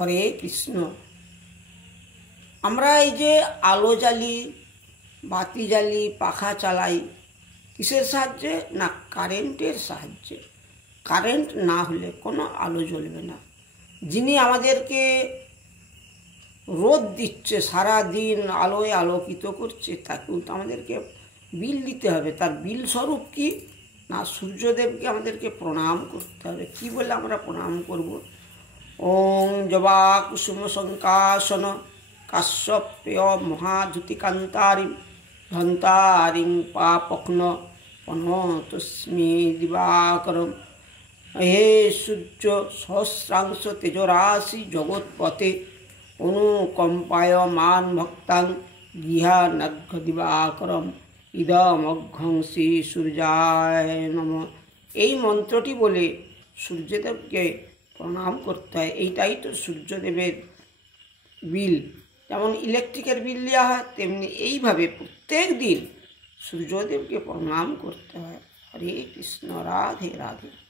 হরে কৃষ্ণ। আমরা এই যে আলো জ্বালি, বাতি জ্বালি, পাখা চালাই, কিসের সাহায্যে? না, কারেন্টের সাহায্যে। কারেন্ট না হলে কোনো আলো জ্বলবে না। যিনি আমাদেরকে রোদ দিচ্ছে, সারা দিন আলোয় আলোকিত করছে, তাকেও তো আমাদেরকে বিল দিতে হবে। তার বিল স্বরূপ কি? না, সূর্যদেবকে আমাদেরকে প্রণাম করতে হবে। কি বলে আমরা প্রণাম করব? ওং জবা কুসুম শঙ্কাসন কাশ্যপেয় মহাধুতিকান্তারিং ধন্তারিং পাপক্ন পনতস্মি দিবাকরম। হে সূর্য সহস্রাংশ তেজরাশি জগৎপতে অনুকম্পায়মান ভক্তাং গৃহানঘ্য দিবাকরম ইদমঘ্যং শ্রী সূর্যায় নমঃ। এই মন্ত্রটি বলে সূর্যদেবকে প্রণাম করতে হয়। এইটাই তো সূর্যদেবের বিল। যেমন ইলেকট্রিকের বিল দেওয়া হয়, তেমনি এইভাবে প্রত্যেক দিন সূর্যদেবকে প্রণাম করতে হয়। হরে কৃষ্ণ, রাধে রাধে।